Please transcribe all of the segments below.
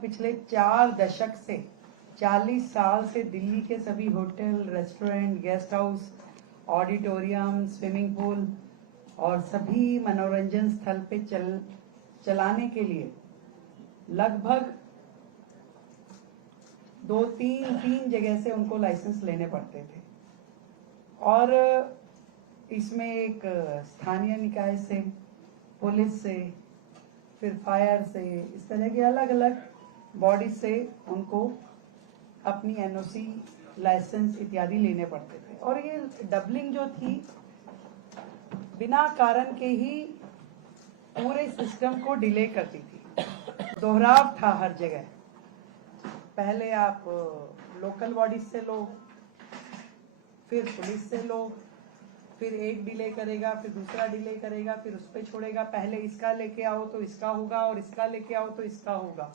पिछले 4 दशक से 40 साल से दिल्ली के सभी hotel, restaurant, guest house, auditorium, swimming pool और सभी मनोरंजन स्थल पे चलाने के लिए लगभग 2-3 जगह से उनको लाइसेंस लेने पड़ते थे। और इसमें एक स्थानीय निकाय से, पुलिस से, फिर फायर से, इस तरह के अलग अलग बॉडी से उनको अपनी एनओसी, लाइसेंस इत्यादि लेने पड़ते थे। और ये डबलिंग जो थी बिना कारण के ही पूरे सिस्टम को डिले करती थी। दोहराव था हर जगह। पहले आप लोकल बॉडी से लो, फिर पुलिस से लो, फिर एक डिले करेगा, फिर दूसरा डिले करेगा, फिर उस पर छोड़ेगा, पहले इसका लेके आओ तो इसका होगा और इसका लेके आओ तो इसका होगा।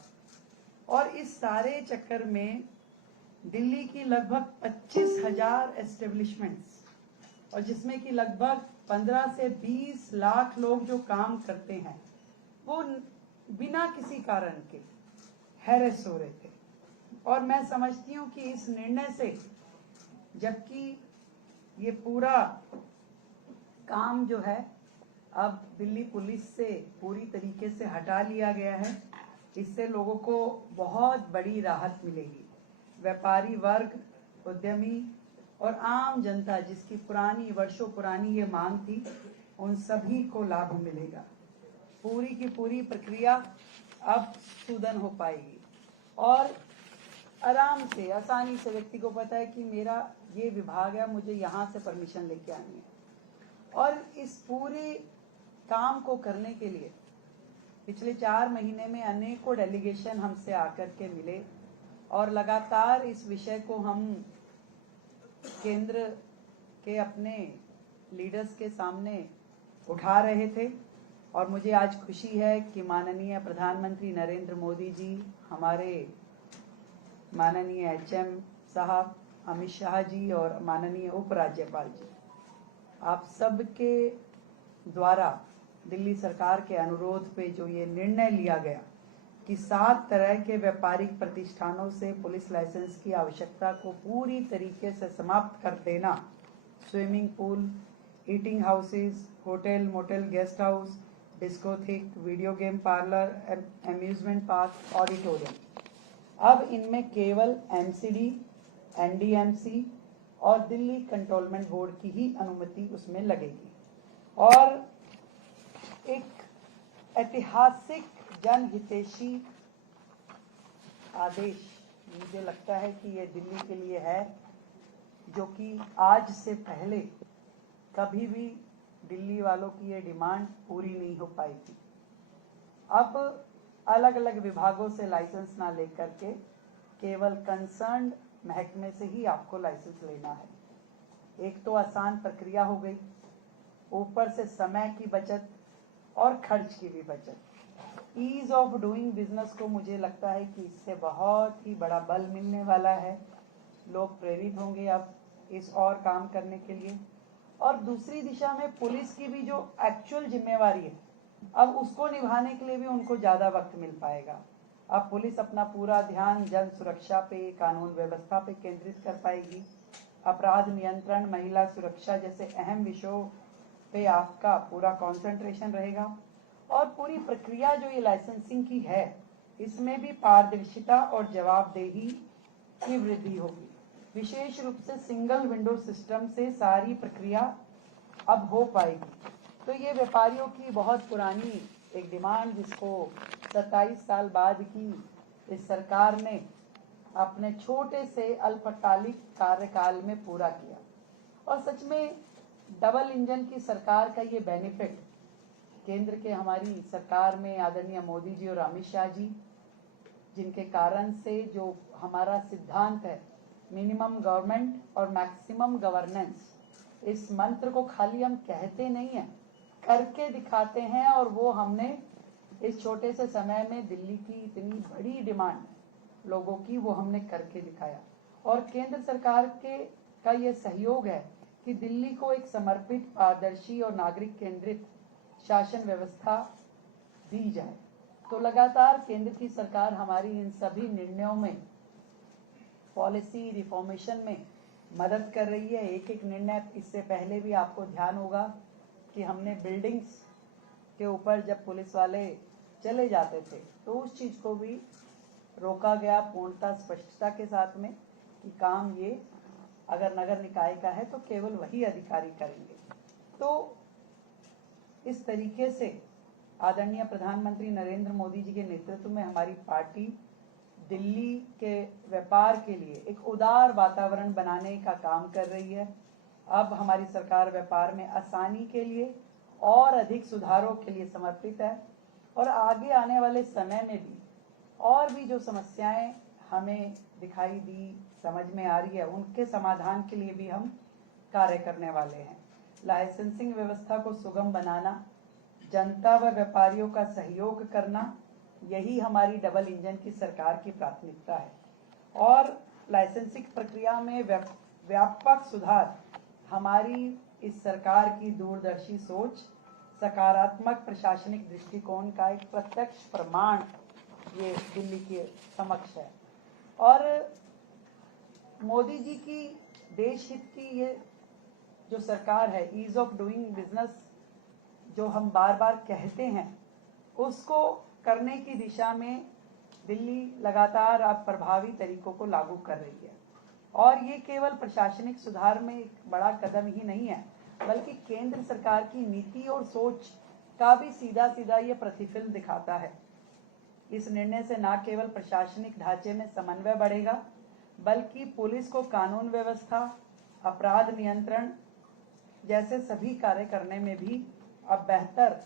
और इस सारे चक्कर में दिल्ली की लगभग 25,000 एस्टेब्लिशमेंट्स और जिसमें कि लगभग 15 से 20 लाख लोग जो काम करते हैं वो बिना किसी कारण के हैरेस हो रहे थे। और मैं समझती हूँ कि इस निर्णय से, जबकि ये पूरा काम जो है अब दिल्ली पुलिस से पूरी तरीके से हटा लिया गया है, इससे लोगों को बहुत बड़ी राहत मिलेगी। व्यापारी वर्ग, उद्यमी और आम जनता जिसकी वर्षों पुरानी ये मांग थी, उन सभी को लाभ मिलेगा। पूरी की पूरी प्रक्रिया अब सुदन हो पाएगी और आराम से, आसानी से व्यक्ति को पता है कि मेरा ये विभाग है, मुझे यहाँ से परमिशन लेके आनी है। और इस पूरे काम को करने के लिए पिछले 4 महीने में अनेकों डेलीगेशन हमसे आकर के मिले और लगातार इस विषय को हम केंद्र के अपने लीडर्स के सामने उठा रहे थे। और मुझे आज खुशी है कि माननीय प्रधानमंत्री नरेंद्र मोदी जी, हमारे माननीय एचएम साहब अमित शाह जी और माननीय उपराज्यपाल जी, आप सबके द्वारा दिल्ली सरकार के अनुरोध पे जो ये निर्णय लिया गया कि 7 तरह के व्यापारिक प्रतिष्ठानों से पुलिस लाइसेंस की आवश्यकता को पूरी तरीके से समाप्त कर देना, swimming pool, eating houses, hotel, motel, guest house, discotheque, video game parlour, amusement park, auditorium, अब इनमें केवल एमसीडी, एनडीएमसी और दिल्ली कंट्रोलमेंट बोर्ड की ही अनुमति उसमें लगेगी। और एक ऐतिहासिक जनहितैषी आदेश मुझे लगता है कि ये दिल्ली के लिए है, जो कि आज से पहले कभी भी दिल्ली वालों की ये डिमांड पूरी नहीं हो पाई थी। अब अलग अलग विभागों से लाइसेंस ना लेकर के केवल कंसर्न्ड महकमे से ही आपको लाइसेंस लेना है। एक तो आसान प्रक्रिया हो गई, ऊपर से समय की बचत और खर्च की भी बचत। ईज ऑफ डूइंग बिजनेस को मुझे लगता है कि इससे बहुत ही बड़ा बल मिलने वाला है। लोग प्रेरित होंगे अब इस और काम करने के लिए। और दूसरी दिशा में पुलिस की भी जो एक्चुअल जिम्मेवारी है, अब उसको निभाने के लिए भी उनको ज्यादा वक्त मिल पाएगा। अब पुलिस अपना पूरा ध्यान जन सुरक्षा पे, कानून व्यवस्था पे केंद्रित कर पाएगी। अपराध नियंत्रण, महिला सुरक्षा जैसे अहम विषयों पे आपका पूरा कंसंट्रेशन रहेगा। और पूरी प्रक्रिया जो ये लाइसेंसिंग की है, इसमें भी पारदर्शिता और जवाबदेही की वृद्धि होगी। विशेष रूप से सिंगल विंडो सिस्टम से सारी प्रक्रिया अब हो पाएगी। तो ये व्यापारियों की बहुत पुरानी एक डिमांड, जिसको 27 साल बाद की इस सरकार ने अपने छोटे से अल्पकालिक कार्यकाल में पूरा किया। और सच में डबल इंजन की सरकार का ये बेनिफिट केंद्र के हमारी सरकार में आदरणीय मोदी जी और अमित शाह जी, जिनके कारण से जो हमारा सिद्धांत है मिनिमम गवर्नमेंट और मैक्सिमम गवर्नेंस, इस मंत्र को खाली हम कहते नहीं हैं, करके दिखाते हैं। और वो हमने इस छोटे से समय में दिल्ली की इतनी बड़ी डिमांड लोगों की, वो हमने करके दिखाया। और केंद्र सरकार का ये सहयोग है कि दिल्ली को एक समर्पित, पारदर्शी और नागरिक केंद्रित शासन व्यवस्था दी जाए। तो लगातार केंद्र की सरकार हमारी इन सभी निर्णयों में, पॉलिसी रिफॉर्मेशन में मदद कर रही है। एक एक निर्णय, इससे पहले भी आपको ध्यान होगा कि हमने बिल्डिंग्स के ऊपर जब पुलिस वाले चले जाते थे तो उस चीज को भी रोका गया पूर्णतः स्पष्टता के साथ में कि काम ये अगर नगर निकाय का है तो केवल वही अधिकारी करेंगे। तो इस तरीके से आदरणीय प्रधानमंत्री नरेंद्र मोदी जी के नेतृत्व में हमारी पार्टी दिल्ली के व्यापार के लिए एक उदार वातावरण बनाने का काम कर रही है। अब हमारी सरकार व्यापार में आसानी के लिए और अधिक सुधारों के लिए समर्पित है और आगे आने वाले समय में भी और भी जो समस्याएं हमें दिखाई दी, समझ में आ रही है, उनके समाधान के लिए भी हम कार्य करने वाले हैं। लाइसेंसिंग व्यवस्था को सुगम बनाना, जनता व व्यापारियों का सहयोग करना, यही हमारी डबल इंजन की सरकार की प्राथमिकता है। और लाइसेंसिंग प्रक्रिया में व्यापक सुधार हमारी इस सरकार की दूरदर्शी सोच, सकारात्मक प्रशासनिक दृष्टिकोण का एक प्रत्यक्ष प्रमाण ये दिल्ली के समक्ष है। और मोदी जी की देश हित की ये जो सरकार है, ईज ऑफ डूइंग बिजनेस जो हम बार बार कहते हैं, उसको करने की दिशा में दिल्ली लगातार अब प्रभावी तरीकों को लागू कर रही है। और ये केवल प्रशासनिक सुधार में एक बड़ा कदम ही नहीं है, बल्कि केंद्र सरकार की नीति और सोच का भी सीधा सीधा ये प्रतिफलन दिखाता है। इस निर्णय से न केवल प्रशासनिक ढांचे में समन्वय बढ़ेगा, बल्कि पुलिस को कानून व्यवस्था, अपराध नियंत्रण जैसे सभी कार्य करने में भी अब बेहतर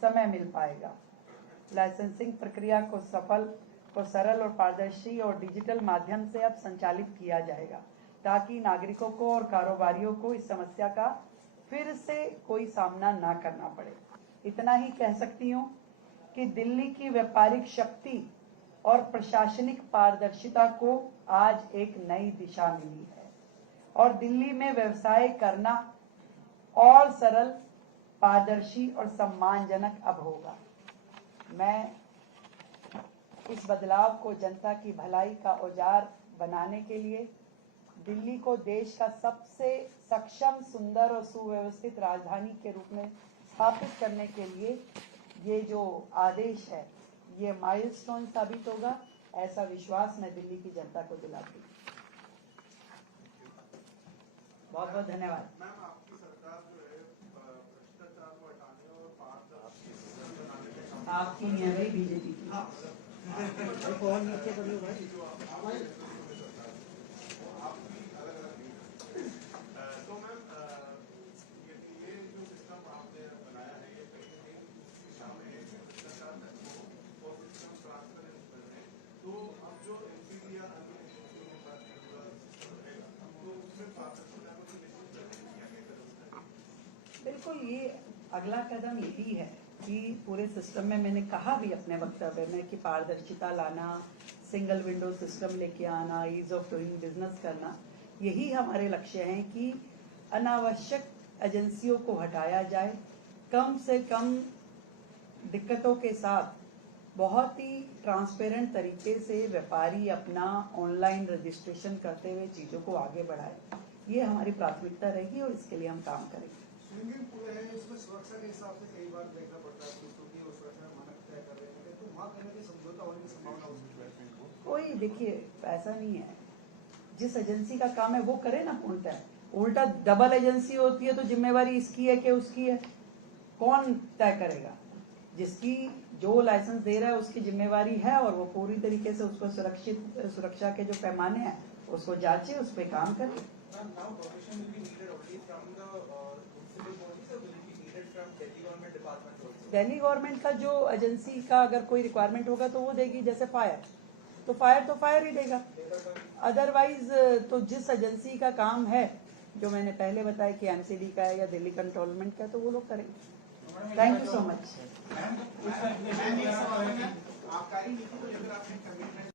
समय मिल पाएगा। लाइसेंसिंग प्रक्रिया को सरल और पारदर्शी और डिजिटल माध्यम से अब संचालित किया जाएगा, ताकि नागरिकों को और कारोबारियों को इस समस्या का फिर से कोई सामना ना करना पड़े। इतना ही कह सकती हूँ कि दिल्ली की व्यापारिक शक्ति और प्रशासनिक पारदर्शिता को आज एक नई दिशा मिली है और दिल्ली में व्यवसाय करना और सरल, पारदर्शी और सम्मानजनक अब होगा। मैं इस बदलाव को जनता की भलाई का औजार बनाने के लिए दिल्ली को देश का सबसे सक्षम, सुंदर और सुव्यवस्थित राजधानी के रूप में स्थापित करने के लिए ये जो आदेश है ये माइलस्टोन साबित होगा, ऐसा विश्वास मैं दिल्ली की जनता को दिलाती हूँ। बहुत बहुत धन्यवाद। मैम, आपकी सरकार जो है भ्रष्टाचार को हटाने और पारदर्शी बनाने के काम आपकी नहीं है बीजेपी की। बहुत नीचे कर लो भाई। आपकी अलग अलग तो मैम ये जो सिस्टम आपने बनाया है ये कहीं ना कहीं दिशा में भ्रष्टाचार और सिस्टम ट्रांसपेरेंट है। तो अब जो एनसीबी या अन्य एजेंसियों में बात रहेगा तो उसमें पारदर्शिता को सुनिश्चित करने क्या क्या कदम है? बिल्कुल, ये अगला कदम यही है कि पूरे सिस्टम में मैंने कहा भी अपने वक्तव्य में कि पारदर्शिता लाना, सिंगल विंडो सिस्टम लेके आना, ईज ऑफ डूइंग बिजनेस करना, यही हमारे लक्ष्य हैं कि अनावश्यक एजेंसियों को हटाया जाए, कम से कम दिक्कतों के साथ बहुत ही ट्रांसपेरेंट तरीके से व्यापारी अपना ऑनलाइन रजिस्ट्रेशन करते हुए चीजों को आगे बढ़ाए। ये हमारी प्राथमिकता रहेगी और इसके लिए हम काम करेंगे। स्विमिंग पूल है, उसमें सुरक्षा के हिसाब से कई बार देखना पड़ता है क्योंकि वो सुरक्षा में मानक तय कर रहे हैं, तो वहाँ कहीं भी समझौता होने की संभावना हो सकती है। कोई देखिए ऐसा नहीं है, जिस एजेंसी का काम है वो करे ना पूर्णतः। उल्टा डबल एजेंसी होती है तो जिम्मेवारी इसकी है कि उसकी है, कौन तय करेगा? जिसकी जो लाइसेंस दे रहा है उसकी जिम्मेवारी है और वो पूरी तरीके से उसको सुरक्षा के जो पैमाने हैं उसको जांचे, उस पर काम करे। दिल्ली गवर्नमेंट का जो एजेंसी का अगर कोई रिक्वायरमेंट होगा तो वो देगी, जैसे फायर तो फायर ही देगा। अदरवाइज तो जिस एजेंसी का काम है, जो मैंने पहले बताया कि एमसीडी का है या दिल्ली कंट्रोलमेंट का, तो वो लोग करेंगे। Thank you so much. आबकारी नीति को लेकर आपने कमिटमेंट